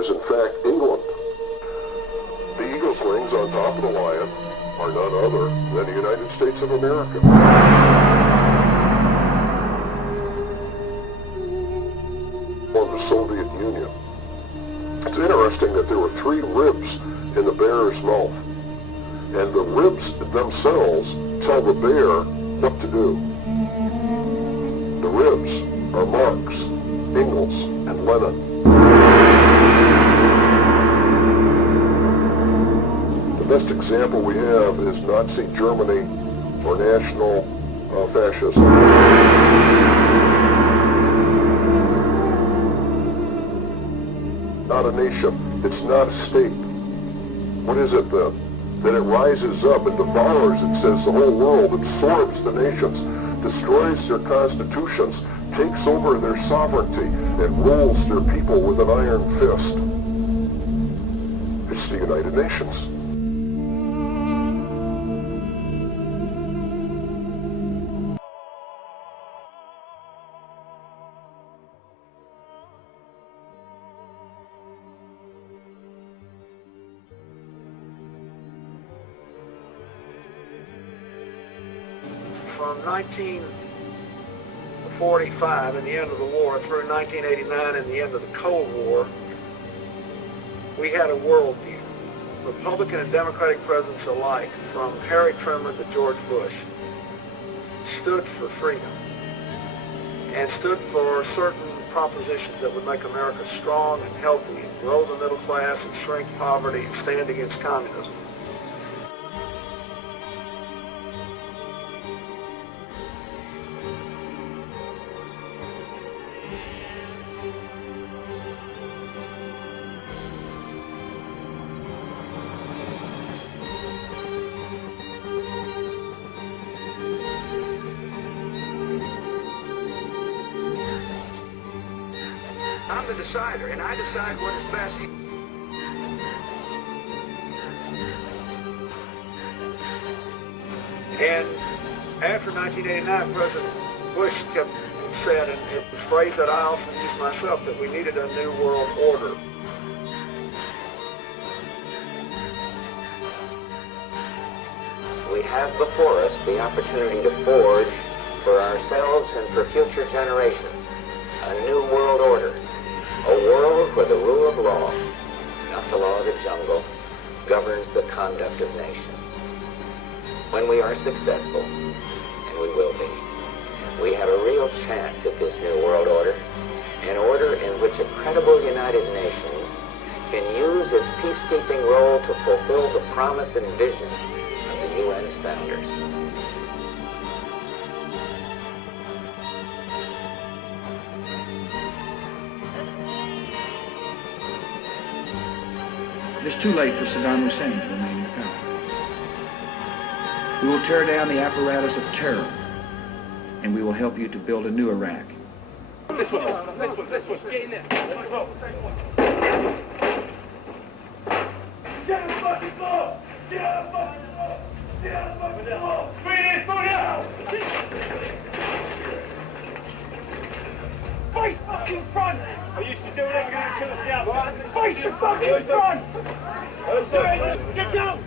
is in fact England. The eagle's wings on top of the lion are none other than the United States of America. Or the Soviet Union. It's interesting that there were 3 ribs in the bear's mouth, and the ribs themselves tell the bear what to do. The ribs are Marx, Engels, and Lenin. The best example we have is Nazi Germany or national fascism. Not a nation. It's not a state. What is it then? That it rises up and devours, it says, the whole world, absorbs the nations, destroys their constitutions, takes over their sovereignty, and rules their people with an iron fist. It's the United Nations. From 1945 and the end of the war through 1989 and the end of the Cold War, we had a worldview. Republican and Democratic presidents alike, from Harry Truman to George Bush, stood for freedom and stood for certain propositions that would make America strong and healthy and grow the middle class and shrink poverty and stand against communism. I'm the decider, and I decide what is best. And after 1989, President Bush said, and it was a phrase that I often use myself, that we needed a new world order. We have before us the opportunity to forge for ourselves and for future generations a new world order. A world where the rule of law, not the law of the jungle, governs the conduct of nations. When we are successful, and we will be, we have a real chance at this new world order, an order in which a credible United Nations can use its peacekeeping role to fulfill the promise and vision of the UN's founders. It is too late for Saddam Hussein to remain in power. We will tear down the apparatus of terror, and we will help you to build a new Iraq. This one. Get in there. Let's go. Get the fucking ball! Get out of the fucking ball! Get out of the fucking ball! Bring it in, throw it out! Face fucking front! I used to do that, we're gonna kill us out. Face the fucking front! Get down!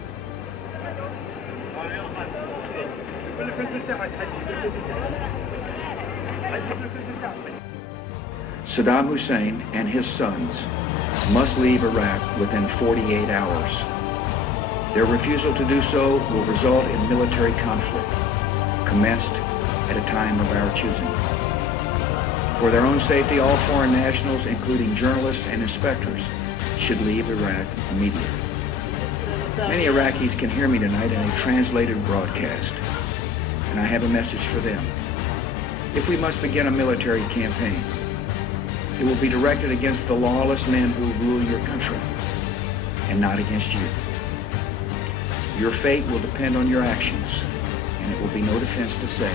Saddam Hussein and his sons must leave Iraq within 48 hours. Their refusal to do so will result in military conflict, commenced at a time of our choosing. For their own safety, all foreign nationals, including journalists and inspectors, should leave Iraq immediately. Many Iraqis can hear me tonight in a translated broadcast, and I have a message for them. If we must begin a military campaign, it will be directed against the lawless men who rule your country, and not against you. Your fate will depend on your actions, and it will be no defense to say,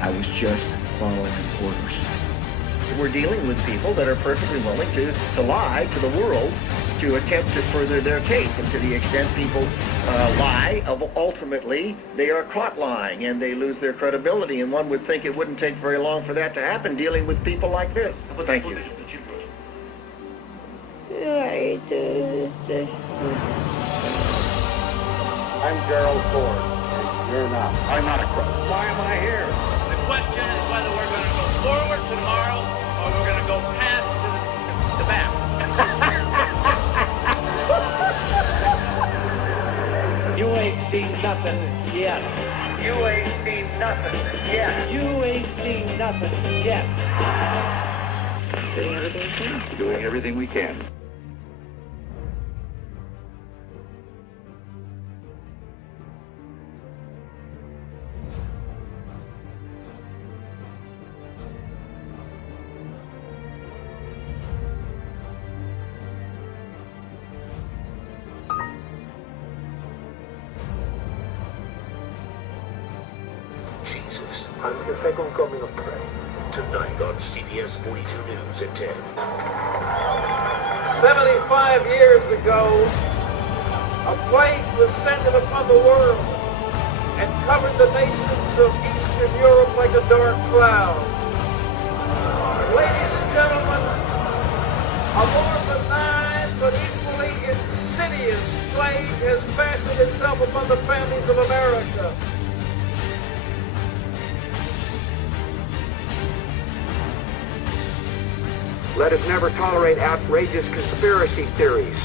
I was just following orders. We're dealing with people that are perfectly willing to lie to the world to attempt to further their case. And to the extent people lie, ultimately they are caught lying and they lose their credibility. And one would think it wouldn't take very long for that to happen dealing with people like this. Thank you. Yeah, I'm Gerald Ford. You're not. I'm not a crook. Why am I here? The question is whether we're going to go forward to tomorrow or we're going to go past to the back. You ain't seen nothing yet. You ain't seen nothing yet. You ain't seen nothing yet. Doing everything we can. Jesus. Anche second coming of Christ. Tonight on CBS 42 News at 10. 75 years ago, a plague descended upon the world and covered the nations of Eastern Europe like a dark cloud. Ladies and gentlemen, a more benign but equally insidious plague has fastened itself upon the families of America. Let us never tolerate outrageous conspiracy theories.